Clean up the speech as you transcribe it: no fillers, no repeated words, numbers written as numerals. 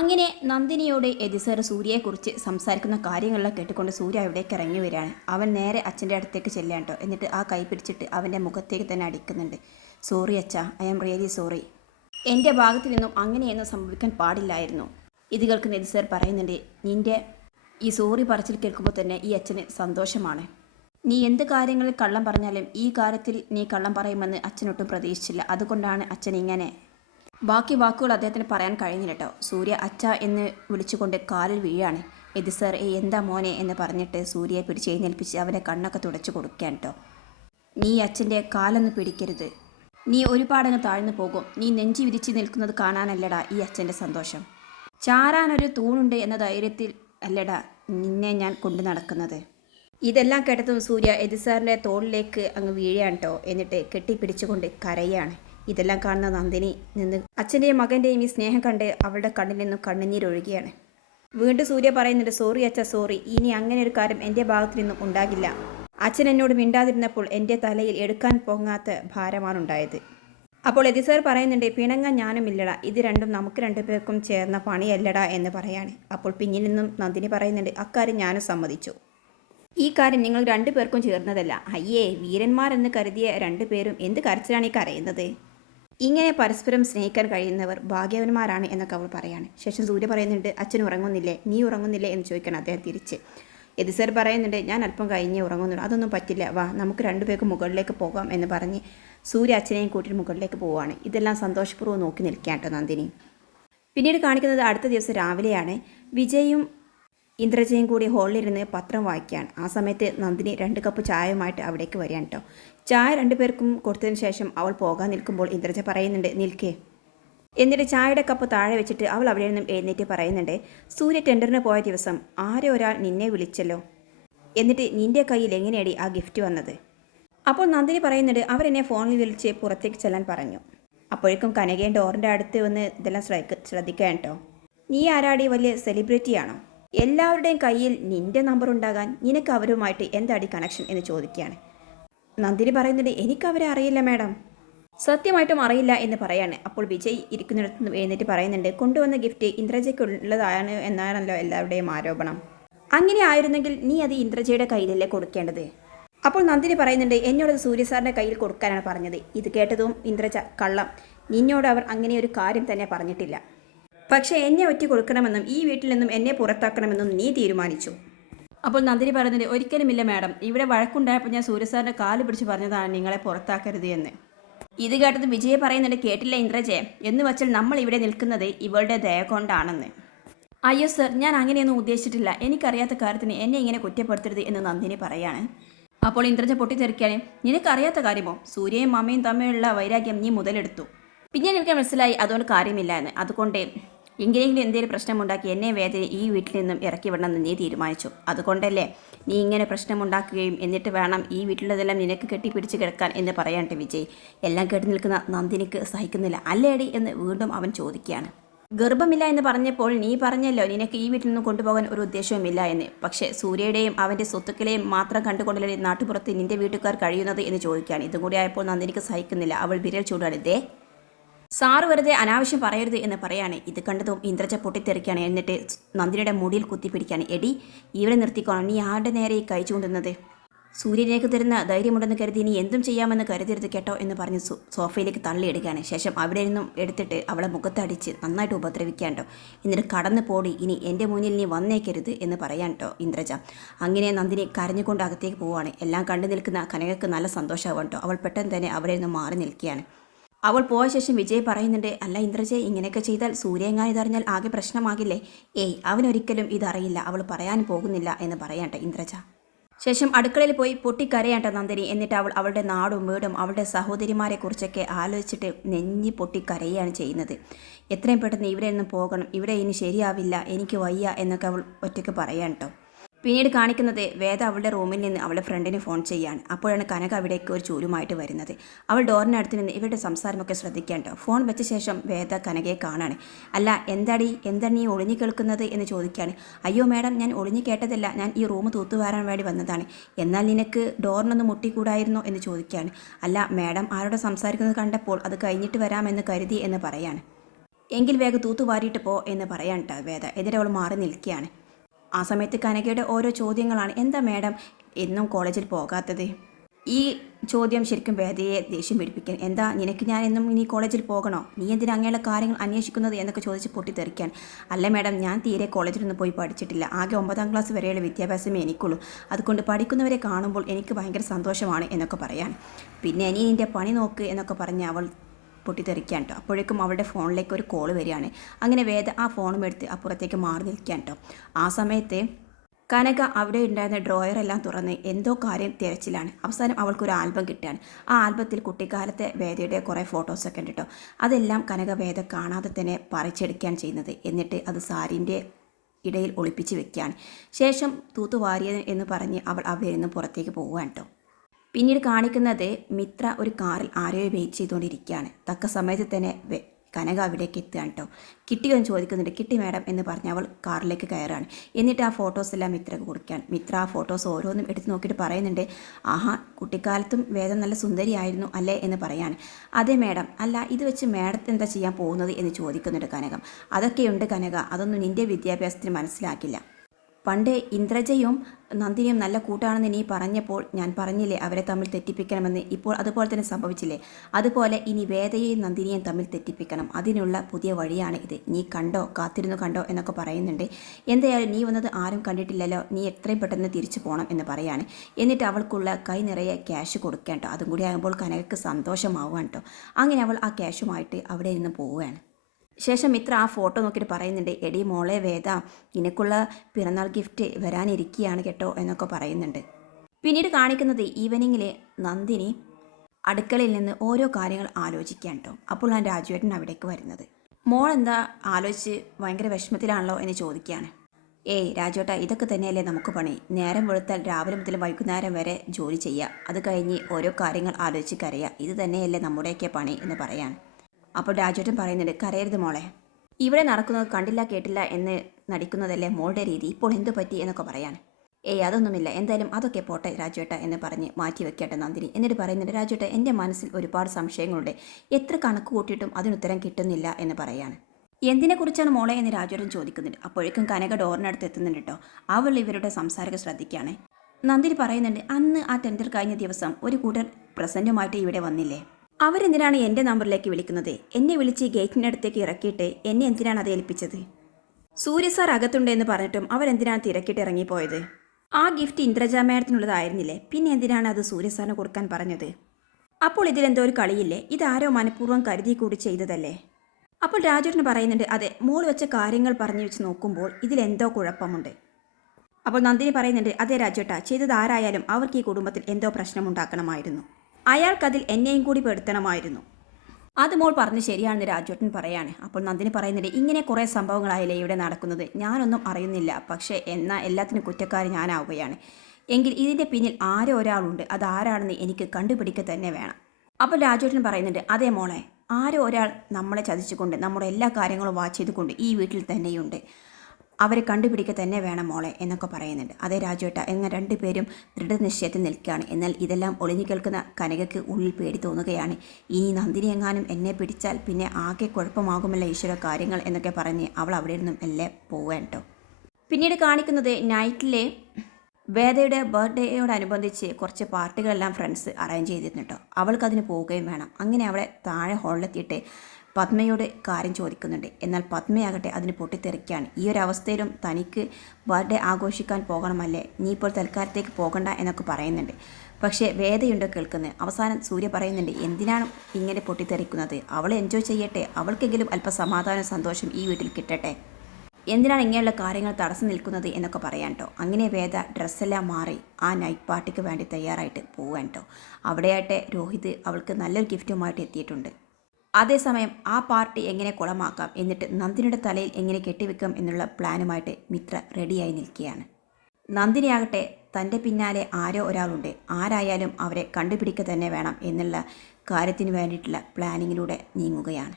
അങ്ങനെ നന്ദിനിയോട് എതിസർ സൂര്യയെക്കുറിച്ച് സംസാരിക്കുന്ന കാര്യങ്ങളെല്ലാം കേട്ടുകൊണ്ട് സൂര്യ അവിടേക്ക് ഇറങ്ങി വരികയാണ്. അവൻ നേരെ അച്ഛൻ്റെ അടുത്തേക്ക് ചെല്ലാൻ കേട്ടോ. എന്നിട്ട് ആ കൈ പിടിച്ചിട്ട് അവൻ്റെ മുഖത്തേക്ക് തന്നെ അടിക്കുന്നുണ്ട്. സോറി അച്ഛ, ഐ ആം റിയലി സോറി. എൻ്റെ ഭാഗത്തു നിന്നും അങ്ങനെയൊന്നും സംഭവിക്കാൻ പാടില്ലായിരുന്നു. ഇത് കേൾക്കുന്ന എതിസർ പറയുന്നുണ്ട്, നിൻ്റെ ഈ സോറി പറച്ചിൽ കേൾക്കുമ്പോൾ തന്നെ ഈ അച്ഛന് സന്തോഷമാണ്. നീ എന്ത് കാര്യങ്ങളിൽ കള്ളം പറഞ്ഞാലും ഈ കാര്യത്തിൽ നീ കള്ളം പറയുമെന്ന് അച്ഛനൊട്ടും പ്രതീക്ഷിച്ചില്ല. അതുകൊണ്ടാണ് അച്ഛൻ ഇങ്ങനെ. ബാക്കി വാക്കുകൾ അദ്ദേഹത്തിന് പറയാൻ കഴിഞ്ഞില്ല കേട്ടോ. സൂര്യ അച്ഛ എന്ന് വിളിച്ചുകൊണ്ട് കാലിൽ വീഴാണ്. ഇത് സർ എന്താ മോനെ എന്ന് പറഞ്ഞിട്ട് സൂര്യയെ പിടിച്ച് എഴുന്നേൽപ്പിച്ച് അവൻ്റെ കണ്ണൊക്കെ തുടച്ചു കൊടുക്കാൻ കേട്ടോ. നീ അച്ഛൻ്റെ കാലൊന്ന് പിടിക്കരുത്, നീ ഒരുപാടങ്ങ് താഴ്ന്നു പോകും. നീ നെഞ്ചി വിരിച്ച് നിൽക്കുന്നത് കാണാനല്ലടാ ഈ അച്ഛൻ്റെ സന്തോഷം. ചാരാനൊരു തൂണുണ്ട് എന്ന ധൈര്യത്തിൽ അല്ലടാ നിന്നെ ഞാൻ കൊണ്ടു നടക്കുന്നത്. ഇതെല്ലാം കേട്ടതും സൂര്യ എതിസാറിൻ്റെ തോളിലേക്ക് അങ്ങ് വീഴാൻ കേട്ടോ. എന്നിട്ട് കെട്ടിപ്പിടിച്ചുകൊണ്ട് കരയാണ്. ഇതെല്ലാം കാണുന്ന നന്ദിനി നിന്ന് അച്ഛൻ്റെയും മകൻ്റെയും ഈ സ്നേഹം കണ്ട് അവളുടെ കണ്ണിൽ നിന്നും കണ്ണുനീരൊഴുകിയാണ്. വീണ്ടും സൂര്യ പറയുന്നുണ്ട്, സോറി അച്ഛ, സോറി. ഇനി അങ്ങനെ ഒരു കാര്യം എൻ്റെ ഭാഗത്തു നിന്നും ഉണ്ടാകില്ല. അച്ഛൻ എന്നോട് മിണ്ടാതിരുന്നപ്പോൾ എൻ്റെ തലയിൽ എടുക്കാൻ പോകാത്ത ഭാരമാണുണ്ടായത്. അപ്പോൾ എതിസാർ പറയുന്നുണ്ട്, പിണങ്ങാൻ ഞാനുമില്ലടാ, ഇത് രണ്ടും നമുക്ക് രണ്ടുപേർക്കും ചേർന്ന പണിയല്ലടാ എന്ന് പറയാണ്. അപ്പോൾ പിന്നിൽ നിന്നും നന്ദിനി പറയുന്നുണ്ട്, അക്കാര്യം ഞാനും സമ്മതിച്ചു. ഈ കാര്യം നിങ്ങൾ രണ്ടുപേർക്കും ചേർന്നതല്ല. അയ്യേ, വീരന്മാരെന്ന് കരുതിയ രണ്ടുപേരും എന്ത് കരച്ചിലാണ് ഈ കരയുന്നത്? ഇങ്ങനെ പരസ്പരം സ്നേഹിക്കാൻ കഴിയുന്നവർ ഭാഗ്യവന്മാരാണ് എന്നൊക്കെ അവൾ പറയാണ്. ശേഷം സൂര്യ പറയുന്നുണ്ട്, അച്ഛൻ ഉറങ്ങുന്നില്ലേ, നീ ഉറങ്ങുന്നില്ലേ എന്ന് ചോദിക്കണം അദ്ദേഹം തിരിച്ച്. എതിസർ പറയുന്നുണ്ട്, ഞാൻ അല്പം കഴിഞ്ഞേ ഉറങ്ങുന്നുള്ളൂ. അതൊന്നും പറ്റില്ല, വാ നമുക്ക് രണ്ടുപേർക്കും മുകളിലേക്ക് പോകാം എന്ന് പറഞ്ഞ് സൂര്യ അച്ഛനെയും കൂട്ടി മുകളിലേക്ക് പോവുകയാണ്. ഇതെല്ലാം സന്തോഷപൂർവ്വം നോക്കി നിൽക്കാൻ കേട്ടോ നന്ദിനി. പിന്നീട് കാണിക്കുന്നത് അടുത്ത ദിവസം രാവിലെയാണ്. വിജയും ഇന്ദ്രജയും കൂടി ഹോളിലിരുന്ന് പത്രം വായിക്കുകയാണ്. ആ സമയത്ത് നന്ദിനി 2 കപ്പ് ചായയുമായിട്ട് അവിടേക്ക് വരികയാണ് കേട്ടോ. ചായ 2 പേർക്കും കൊടുത്തതിന് ശേഷം അവൾ പോകാൻ നിൽക്കുമ്പോൾ ഇന്ദ്രജ പറയുന്നുണ്ട്, നിൽക്കേ. എന്നിട്ട് ചായയുടെ കപ്പ് താഴെ വെച്ചിട്ട് അവൾ അവിടെ നിന്നും എഴുന്നേറ്റ് പറയുന്നുണ്ട്, സൂര്യ ടെൻഡറിന് പോയ ദിവസം ആരോ ഒരാൾ നിന്നെ വിളിച്ചല്ലോ, എന്നിട്ട് നിൻ്റെ കയ്യിൽ എങ്ങനെയാണ് ആ ഗിഫ്റ്റ് വന്നത്? അപ്പോൾ നന്ദിനി പറയുന്നുണ്ട്, അവരെന്നെ ഫോണിൽ വിളിച്ച് പുറത്തേക്ക് ചെല്ലാൻ പറഞ്ഞു. അപ്പോഴേക്കും കനകയും ഡോറിൻ്റെ അടുത്ത് വന്ന് ഇതെല്ലാം ശ്രദ്ധിക്കാൻ കേട്ടോ. നീ ആരാടി, വലിയ സെലിബ്രിറ്റിയാണോ? എല്ലാവരുടെയും കയ്യിൽ നിൻ്റെ നമ്പർ ഉണ്ടാകാൻ നിനക്ക് അവരുമായിട്ട് എന്താടി കണക്ഷൻ എന്ന് ചോദിക്കുകയാണ്. നന്ദിനി പറയുന്നുണ്ട്, എനിക്കവരെ അറിയില്ല മാഡം, സത്യമായിട്ടും അറിയില്ല എന്ന് പറയാണ്. അപ്പോൾ വിജയ് ഇരിക്കുന്നിടത്ത് നിന്ന് എഴുന്നേറ്റ് പറയുന്നുണ്ട്, കൊണ്ടുവന്ന ഗിഫ്റ്റ് ഇന്ദ്രജയ്ക്കുള്ളതാണ് എന്നാണല്ലോ എല്ലാവരുടെയും ആരോപണം. അങ്ങനെ ആയിരുന്നെങ്കിൽ നീ അത് ഇന്ദ്രജയുടെ കയ്യിലല്ലേ കൊടുക്കേണ്ടത്? അപ്പോൾ നന്ദിനി പറയുന്നുണ്ട്, എന്നോട് സൂര്യ സാറിൻ്റെ കയ്യിൽ കൊടുക്കാനാണ് പറഞ്ഞത്. ഇത് കേട്ടതും ഇന്ദ്രജ, കള്ളം, നിന്നോട് അവർ അങ്ങനെ ഒരു കാര്യം തന്നെ പറഞ്ഞിട്ടില്ല. പക്ഷേ എന്നെ ഒറ്റ കൊടുക്കണമെന്നും ഈ വീട്ടിൽ നിന്നും എന്നെ പുറത്താക്കണമെന്നും നീ തീരുമാനിച്ചു. അപ്പോൾ നന്ദിനി പറയുന്നത്, ഒരിക്കലുമില്ല മാഡം, ഇവിടെ വഴക്കുണ്ടായപ്പോൾ ഞാൻ സൂര്യസാറിൻ്റെ കാല് പിടിച്ച് പറഞ്ഞതാണ് നിങ്ങളെ പുറത്താക്കരുത് എന്ന്. ഇത് കേട്ടത് വിജയെ പറയുന്നുണ്ട്, കേട്ടില്ല ഇന്ദ്രജയെ, എന്ന് വച്ചാൽ നമ്മൾ ഇവിടെ നിൽക്കുന്നത് ഇവളുടെ ദയ കൊണ്ടാണെന്ന്. അയ്യോ സർ, ഞാൻ അങ്ങനെയൊന്നും ഉദ്ദേശിച്ചിട്ടില്ല, എനിക്കറിയാത്ത കാര്യത്തിന് എന്നെ ഇങ്ങനെ കുറ്റപ്പെടുത്തരുത് എന്ന് നന്ദിനി പറയാണ്. അപ്പോൾ ഇന്ദ്രജ പൊട്ടിത്തെറിക്കാണ്, നിനക്കറിയാത്ത കാര്യമോ? സൂര്യയും അമ്മയും തമ്മിലുള്ള വൈരാഗ്യം നീ മുതലെടുത്തു. പിന്നെ എനിക്ക് മനസ്സിലായി അതുകൊണ്ട് കാര്യമില്ല എന്ന്. അതുകൊണ്ട് എങ്ങനെയെങ്കിലും എന്തെങ്കിലും പ്രശ്നമുണ്ടാക്കി എന്നെ വേദന ഈ വീട്ടിൽ നിന്നും ഇറക്കി വിടണമെന്ന് നീ തീരുമാനിച്ചു. അതുകൊണ്ടല്ലേ നീ ഇങ്ങനെ പ്രശ്നമുണ്ടാക്കുകയും എന്നിട്ട് വേണം ഈ വീട്ടിലുള്ളതെല്ലാം നിനക്ക് കെട്ടിപ്പിടിച്ച് കിടക്കാൻ എന്ന് പറയാണ്ട് വിജയ്. എല്ലാം കേട്ട് നിൽക്കുന്ന നന്ദിനിക്ക് സഹിക്കുന്നില്ല. അല്ലേടി എന്ന് വീണ്ടും അവൻ ചോദിക്കുകയാണ്. ഗർഭമില്ല എന്ന് പറഞ്ഞപ്പോൾ നീ പറഞ്ഞല്ലോ നിനക്ക് ഈ വീട്ടിൽ നിന്നും കൊണ്ടുപോകാൻ ഒരു ഉദ്ദേശവുമില്ല എന്ന്. പക്ഷേ സൂര്യയുടെയും അവൻ്റെ സ്വത്തുക്കളെയും മാത്രം കണ്ടുകൊണ്ടല്ലേ നാട്ടുപുറത്ത് നിൻ്റെ വീട്ടുകാർ കഴിയുന്നത് എന്ന് ചോദിക്കുകയാണ്. ഇതും കൂടി ആയപ്പോൾ നന്ദിനിക്ക് സഹിക്കുന്നില്ല. അവൾ വിരൽ ചൂടാണ്. ഇതേ സാറ് വെറുതെ അനാവശ്യം പറയരുത് എന്ന് പറയാണ്. ഇത് കണ്ടതും ഇന്ദ്രജ പൊട്ടിത്തെറിക്കുകയാണ്. എന്നിട്ട് നന്ദിനിയുടെ മുടിയിൽ കുത്തിപ്പിടിക്കുകയാണ്. എടി, ഇവരെ നിർത്തിക്കോണം, നീ ആരുടെ നേരെ ഈ കൈ ചൂണ്ടുന്നത്? സൂര്യനേക്ക് തരുന്ന ധൈര്യമുണ്ടെന്ന് കരുതി നീ എന്തും ചെയ്യാമെന്ന് കരുതരുത് കേട്ടോ എന്ന് പറഞ്ഞ് സോഫയിലേക്ക് തള്ളിയിടുകയാണ്. ശേഷം അവിടെ നിന്നും എടുത്തിട്ട് അവളെ മുഖത്തടിച്ച് നന്നായിട്ട് ഉപദ്രവിക്കാൻ കേട്ടോ. എന്നിട്ട് കടന്നു പോടി, ഇനി എൻ്റെ മുന്നിൽ നീ വന്നേക്കരുത് എന്ന് പറയാൻ കേട്ടോ ഇന്ദ്രജ. അങ്ങനെ നന്ദിനി കരഞ്ഞുകൊണ്ട് അകത്തേക്ക് പോവുകയാണ്. എല്ലാം കണ്ടു നിൽക്കുന്ന കനകക്ക് നല്ല സന്തോഷമാവും കേട്ടോ. അവൾ പെട്ടെന്ന് തന്നെ അവിടെ നിന്ന് മാറി നിൽക്കുകയാണ്. അവൾ പോയ ശേഷം വിജയ് പറയുന്നുണ്ട്, അല്ല ഇന്ദ്രജെ, ഇങ്ങനെയൊക്കെ ചെയ്താൽ സൂര്യങ്ങാൻ ഇതറിഞ്ഞാൽ ആകെ പ്രശ്നമാകില്ലേ? ഏയ്, അവനൊരിക്കലും ഇതറിയില്ല, അവൾ പറയാൻ പോകുന്നില്ല എന്ന് പറയാട്ടെ ഇന്ദ്രജ. ശേഷം അടുക്കളയിൽ പോയി പൊട്ടിക്കരയാട്ടെ നന്ദിനി. എന്നിട്ട് അവൾ അവളുടെ നാടും വീടും അവളുടെ സഹോദരിമാരെ കുറിച്ചൊക്കെ ആലോചിച്ചിട്ട് നെഞ്ഞി പൊട്ടിക്കരയാണ് ചെയ്യുന്നത്. എത്രയും പെട്ടെന്ന് ഇവിടെ നിന്ന് പോകണം, ഇവിടെ ഇനി ശരിയാവില്ല, എനിക്ക് വയ്യ എന്നൊക്കെ അവൾ ഒറ്റയ്ക്ക് പറയാൻ കേട്ടോ. പിന്നീട് കാണിക്കുന്നത് വേദ അവളുടെ റൂമിൽ നിന്ന് അവളുടെ ഫ്രണ്ടിന് ഫോൺ ചെയ്യാണ്. അപ്പോഴാണ് കനക അവിടേക്ക് ഒരു ചൂലുമായിട്ട് വരുന്നത്. അവൾ ഡോറിനടുത്ത് നിന്ന് ഇവരുടെ സംസാരമൊക്കെ ശ്രദ്ധിക്കാൻ കേട്ടോ. ഫോൺ വെച്ച ശേഷം വേദ കനകയെ കാണാണ്. അല്ല എന്താണ് നീ ഒളിഞ്ഞു കേൾക്കുന്നത് എന്ന് ചോദിക്കുകയാണ്. അയ്യോ മാഡം, ഞാൻ ഒളിഞ്ഞു കേട്ടതല്ല, ഞാൻ ഈ റൂം തൂത്തുവാരാൻ വേണ്ടി വന്നതാണ്. എന്നാൽ നിനക്ക് ഡോറിനൊന്ന് മുട്ടിക്കൂടായിരുന്നോ എന്ന് ചോദിക്കുകയാണ്. അല്ല മാഡം ആരോട് സംസാരിക്കുന്നത് കണ്ടപ്പോൾ അത് കഴിഞ്ഞിട്ട് വരാമെന്ന് കരുതി എന്ന് പറയാണ്. എങ്കിൽ വേഗം തൂത്തു വാരിയിട്ട് പോ എന്ന് പറയാൻ കേട്ടോ വേദ. എന്നിട്ട് അവൾ മാറി നിൽക്കുകയാണ്. ആ സമയത്ത് കനകയുടെ ഓരോ ചോദ്യങ്ങളാണ്. എന്താ മാഡം എന്നും കോളേജിൽ പോകാത്തത്? ഈ ചോദ്യം ശരിക്കും വേദയെ ദേഷ്യം പിടിപ്പിക്കാൻ. എന്താ നിനക്ക് ഞാൻ എന്നും ഇനി കോളേജിൽ പോകണോ? നീ എന്തിനാ അങ്ങനെയുള്ള കാര്യങ്ങൾ അന്വേഷിക്കുന്നത് എന്നൊക്കെ ചോദിച്ച് പൊട്ടിത്തെറിക്കാൻ. അല്ല മാഡം, ഞാൻ തീരെ കോളേജിലൊന്നും പോയി പഠിച്ചിട്ടില്ല. ആകെ 9ാം ക്ലാസ് വരെയുള്ള വിദ്യാഭ്യാസമേ എനിക്കുള്ളൂ. അതുകൊണ്ട് പഠിക്കുന്നവരെ കാണുമ്പോൾ എനിക്ക് ഭയങ്കര സന്തോഷമാണ് എന്നൊക്കെ പറയാൻ. പിന്നെ ഇനി നിൻ്റെ പണി നോക്ക് എന്നൊക്കെ പറഞ്ഞ് അവൾ പൊട്ടിത്തെറിക്കാൻ കേട്ടോ. അപ്പോഴേക്കും അവളുടെ ഫോണിലേക്ക് ഒരു കോൾ വരികയാണ്. അങ്ങനെ വേദ ആ ഫോണും എടുത്ത് അപ്പുറത്തേക്ക് മാറി നിൽക്കാൻ കേട്ടോ. ആ സമയത്ത് കനക അവിടെ ഉണ്ടായിരുന്ന ഡ്രോയറെല്ലാം തുറന്ന് എന്തോ കാര്യം തിരച്ചിലാണ്. അവസാനം അവൾക്കൊരു ആൽബം കിട്ടുകയാണ്. ആ ആൽബത്തിൽ കുട്ടിക്കാലത്തെ വേദയുടെ കുറേ ഫോട്ടോസൊക്കെ ഉണ്ട് കേട്ടോ. അതെല്ലാം കനക വേദ കാണാതെ തന്നെ പറിച്ചെടുക്കുകയാണ് ചെയ്യുന്നത്. എന്നിട്ട് അത് സാരിൻ്റെ ഇടയിൽ ഒളിപ്പിച്ച് വെക്കുകയാണ്. ശേഷം തൂത്തുവാരിയത് എന്ന് പറഞ്ഞ് അവൾ അവിടെ നിന്ന് പുറത്തേക്ക് പോവുകയാണ് കേട്ടോ. പിന്നീട് കാണിക്കുന്നത് മിത്ര ഒരു കാറിൽ ആരെയോ വെയിറ്റ് ചെയ്തുകൊണ്ടിരിക്കുകയാണ്. തക്ക സമയത്ത് തന്നെ കനക അവിടേക്ക് എത്തുകയാണ് കേട്ടോ. കിട്ടിയെന്ന് ചോദിക്കുന്നുണ്ട്. കിട്ടി മാഡം എന്ന് പറഞ്ഞ് അവൾ കാറിലേക്ക് കയറുകയാണ്. എന്നിട്ട് ആ ഫോട്ടോസ് എല്ലാം മിത്രക്ക് കൊടുക്കുകയാണ്. മിത്ര ആ ഫോട്ടോസ് ഓരോന്നും എടുത്ത് നോക്കിയിട്ട് പറയുന്നുണ്ട്, ആഹാ കുട്ടിക്കാലത്തും വേദ നല്ല സുന്ദരിയായിരുന്നു അല്ലേ എന്ന് പറയാണ്. അതെ മാഡം. അല്ല ഇത് വെച്ച് മാഡത്തെ എന്താ ചെയ്യാൻ പോകുന്നത് എന്ന് ചോദിക്കുന്നുണ്ട് കനകം. അതൊക്കെയുണ്ട് കനക, അതൊന്നും നിൻ്റെ വിദ്യാഭ്യാസത്തിന് മനസ്സിലാക്കില്ല. പണ്ട് ഇന്ദ്രജയും നന്ദിനിയും നല്ല കൂട്ടാണെന്ന് നീ പറഞ്ഞപ്പോൾ ഞാൻ പറഞ്ഞില്ലേ അവരെ തമ്മിൽ തെറ്റിപ്പിക്കണമെന്ന്. ഇപ്പോൾ അതുപോലെ തന്നെ സംഭവിച്ചില്ലേ? അതുപോലെ ഇനി വേദയെയും നന്ദിനിയെയും തമ്മിൽ തെറ്റിപ്പിക്കണം. അതിനുള്ള പുതിയ വഴിയാണ് ഇത്. നീ കണ്ടോ, കാത്തിരുന്നു കണ്ടോ എന്നൊക്കെ പറയുന്നുണ്ട്. എന്തായാലും നീ വന്നത് ആരും കണ്ടിട്ടില്ലല്ലോ, നീ എത്രയും പെട്ടെന്ന് തിരിച്ചു പോകണം എന്ന് പറയാണ്. എന്നിട്ട് അവൾക്കുള്ള കൈ നിറയെ ക്യാഷ് കൊടുക്കാൻ കേട്ടോ. അതും കൂടി ആകുമ്പോൾ കനകക്ക് സന്തോഷമാവുകയാണ് കേട്ടോ. അങ്ങനെ അവൾ ആ ക്യാഷുമായിട്ട് അവിടെ നിന്ന് പോവുകയാണ്. ശേഷം മിത്ര ആ ഫോട്ടോ നോക്കിയിട്ട് പറയുന്നുണ്ട്, എടി മോളെ വേദ, നിനക്കുള്ള പിറന്നാൾ ഗിഫ്റ്റ് വരാനിരിക്കുകയാണ് കേട്ടോ എന്നൊക്കെ പറയുന്നുണ്ട്. പിന്നീട് കാണിക്കുന്നത് ഈവനിങ്ങിൽ നന്ദിനി അടുക്കളയിൽ നിന്ന് ഓരോ കാര്യങ്ങൾ ആലോചിക്കാൻ കേട്ടോ. അപ്പോൾ ഞാൻ രാജുവേട്ടൻ അവിടേക്ക് വരുന്നത്. മോൾ എന്താ ആലോചിച്ച് ഭയങ്കര വിഷമത്തിലാണല്ലോ എന്ന് ചോദിക്കുകയാണ്. ഏയ് രാജുവേട്ട, ഇതൊക്കെ തന്നെയല്ലേ നമുക്ക് പണി. നേരം വെളുത്താൽ രാവിലെ മുതൽ വൈകുന്നേരം വരെ ജോലി ചെയ്യുക, അത് കഴിഞ്ഞ് ഓരോ കാര്യങ്ങൾ ആലോചിച്ച് കരയുക, ഇത് തന്നെയല്ലേ നമ്മുടെയൊക്കെ പണി എന്ന് പറയാണ്. അപ്പോൾ രാജുവേട്ടൻ പറയുന്നുണ്ട്, കരയരുത് മോളെ, ഇവിടെ നടക്കുന്നത് കണ്ടില്ല കേട്ടില്ല എന്ന് നടിക്കുന്നതല്ലേ മോളുടെ രീതി, ഇപ്പോൾ എന്തു പറ്റി എന്നൊക്കെ പറയാണ്. ഏയ് അതൊന്നുമില്ല, എന്തായാലും അതൊക്കെ പോട്ടെ രാജുവേട്ട എന്ന് പറഞ്ഞ് മാറ്റി വെക്കട്ടെ നന്ദിനി. എന്നിട്ട് പറയുന്നുണ്ട്, രാജുവേട്ട എൻ്റെ മനസ്സിൽ ഒരുപാട് സംശയങ്ങളുണ്ട്, എത്ര കണക്ക് കൂട്ടിയിട്ടും അതിനുത്തരം കിട്ടുന്നില്ല എന്ന് പറയാണ്. എന്തിനെക്കുറിച്ചാണ് മോളെ എന്ന് രാജുവേട്ടൻ ചോദിക്കുന്നുണ്ട്. അപ്പോഴേക്കും കനക ഡോറിനടുത്ത് എത്തുന്നുണ്ട് കേട്ടോ. അവൾ ഇവരുടെ സംസാരമൊക്കെ ശ്രദ്ധിക്കുകയാണ്. നന്ദിനി പറയുന്നുണ്ട്, അന്ന് ആ ടെൻഡർ കഴിഞ്ഞ ദിവസം ഒരു കൂട്ടർ പ്രസൻറ്റുമായിട്ട് ഇവിടെ വന്നില്ലേ, അവരെന്തിനാണ് എൻ്റെ നമ്പറിലേക്ക് വിളിക്കുന്നത്? എന്നെ വിളിച്ച് ഗേറ്റിൻ്റെ അടുത്തേക്ക് ഇറക്കിയിട്ട് എന്നെ എന്തിനാണ് അത് ഏൽപ്പിച്ചത്? സൂര്യ സാർ അകത്തുണ്ട് എന്ന് പറഞ്ഞിട്ടും അവരെന്തിനാണ് തിരക്കിയിട്ട് ഇറങ്ങിപ്പോയത്? ആ ഗിഫ്റ്റ് ഇന്ദ്രജ മാഡത്തിനുള്ളതായിരുന്നില്ലേ, പിന്നെ എന്തിനാണ് അത് സൂര്യ സാറിന് കൊടുക്കാൻ പറഞ്ഞത്? അപ്പോൾ ഇതിലെന്തോ ഒരു കളിയില്ലേ, ഇതാരോ മനഃപൂർവ്വം കരുതി കൂടി ചെയ്തതല്ലേ? അപ്പോൾ രാജുവേട്ടൻ പറയുന്നുണ്ട്, അതെ, മോൾ വെച്ച കാര്യങ്ങൾ പറഞ്ഞു വെച്ച് നോക്കുമ്പോൾ ഇതിലെന്തോ കുഴപ്പമുണ്ട്. അപ്പോൾ നന്ദിനി പറയുന്നുണ്ട്, അതെ രാജുവേട്ട, ചെയ്തത് ആരായാലും അവർക്ക് ഈ കുടുംബത്തിൽ എന്തോ പ്രശ്നമുണ്ടാക്കണമായിരുന്നു, അയാൾക്കതിൽ എന്നെയും കൂടി പെടുത്തണമായിരുന്നു. അത് മോൾ പറഞ്ഞ് ശരിയാണെന്ന് രാജുവേട്ടൻ പറയാണ്. അപ്പോൾ നന്ദിനി പറയുന്നുണ്ട്, ഇങ്ങനെ കുറേ സംഭവങ്ങളായില്ലേ ഇവിടെ നടക്കുന്നത്, ഞാനൊന്നും അറിയുന്നില്ല, പക്ഷേ എന്നാൽ എല്ലാത്തിനും കുറ്റക്കാരി ഞാനാവുകയാണ്. എങ്കിൽ ഇതിൻ്റെ പിന്നിൽ ആരോ ഒരാളുണ്ട്, അതാരാണെന്ന് എനിക്ക് കണ്ടുപിടിക്കുക തന്നെ വേണം. അപ്പോൾ രാജുവേട്ടൻ പറയുന്നുണ്ട്, അതേ മോളെ, ആരോ ഒരാൾ നമ്മളെ ചതിച്ചുകൊണ്ട് നമ്മുടെ എല്ലാ കാര്യങ്ങളും വാച്ച് ചെയ്തുകൊണ്ട് ഈ വീട്ടിൽ തന്നെയുണ്ട്, അവരെ കണ്ടുപിടിക്കുക തന്നെ വേണം മോളെ എന്നൊക്കെ പറയുന്നുണ്ട്. അതേ രാജുവേട്ട എന്ന രണ്ടുപേരും ദൃഢനിശ്ചയത്തിൽ നിൽക്കുകയാണ്. എന്നാൽ ഇതെല്ലാം ഒളിഞ്ഞു കേൾക്കുന്ന കനകയ്ക്ക് ഉള്ളിൽ പേടി തോന്നുകയാണ്. ഇനി നന്ദിനി എങ്ങാനും എന്നെ പിടിച്ചാൽ പിന്നെ ആകെ കുഴപ്പമാകുമല്ലോ ഈശ്വര കാര്യങ്ങൾ എന്നൊക്കെ പറഞ്ഞ് അവൾ അവിടെ നിന്നും എല്ലാം പോവാൻ കേട്ടോ. പിന്നീട് കാണിക്കുന്നത് നൈറ്റിലെ വേദയുടെ ബർത്ത്ഡേയോടനുബന്ധിച്ച് കുറച്ച് പാർട്ടികളെല്ലാം ഫ്രണ്ട്സ് അറേഞ്ച് ചെയ്തിരുന്നു കേട്ടോ. അവൾക്കതിന് പോവുകയും വേണം. അങ്ങനെ അവളെ താഴെ ഹോളിലെത്തിയിട്ട് പത്മയോട് കാര്യം ചോദിക്കുന്നുണ്ട്. എന്നാൽ പത്മയാകട്ടെ അതിന് പൊട്ടിത്തെറിക്കുകയാണ്. ഈ ഒരു അവസ്ഥയിലും തനിക്ക് ബർത്ത്ഡേ ആഘോഷിക്കാൻ പോകണമല്ലേ, നീ ഇപ്പോൾ തൽക്കാലത്തേക്ക് പോകണ്ട എന്നൊക്കെ പറയുന്നുണ്ട്. പക്ഷേ വേദയുണ്ട് കേൾക്കുന്നത്. അവസാനം സൂര്യ പറയുന്നുണ്ട്, എന്തിനാണ് ഇങ്ങനെ പൊട്ടിത്തെറിക്കുന്നത്, അവൾ എൻജോയ് ചെയ്യട്ടെ, അവൾക്കെങ്കിലും അല്പം സമാധാനം സന്തോഷം ഈ വീട്ടിൽ കിട്ടട്ടെ, എന്തിനാണ് ഇങ്ങനെയുള്ള കാര്യങ്ങൾ തടസ്സം നിൽക്കുന്നത് എന്നൊക്കെ പറയാൻ കേട്ടോ. അങ്ങനെ വേദ ഡ്രസ്സെല്ലാം മാറി ആ നൈറ്റ് പാർട്ടിക്ക് വേണ്ടി തയ്യാറായിട്ട് പോവാൻ കേട്ടോ. അവിടെയായിട്ട് രോഹിത് അവൾക്ക് നല്ലൊരു ഗിഫ്റ്റുമായിട്ട് എത്തിയിട്ടുണ്ട്. അതേസമയം ആ പാർട്ടി എങ്ങനെ കുളമാക്കാം, എന്നിട്ട് നന്ദിനിയുടെ തലയിൽ എങ്ങനെ കെട്ടിവെക്കാം എന്നുള്ള പ്ലാനുമായിട്ട് മിത്ര റെഡിയായി നിൽക്കുകയാണ്. നന്ദിനിയാകട്ടെ തൻ്റെ പിന്നാലെ ആരോ ഒരാളുണ്ട്, ആരായാലും അവരെ കണ്ടുപിടിക്കുക തന്നെ വേണം എന്നുള്ള കാര്യത്തിന് വേണ്ടിയിട്ടുള്ള പ്ലാനിങ്ങിലൂടെ നീങ്ങുകയാണ്.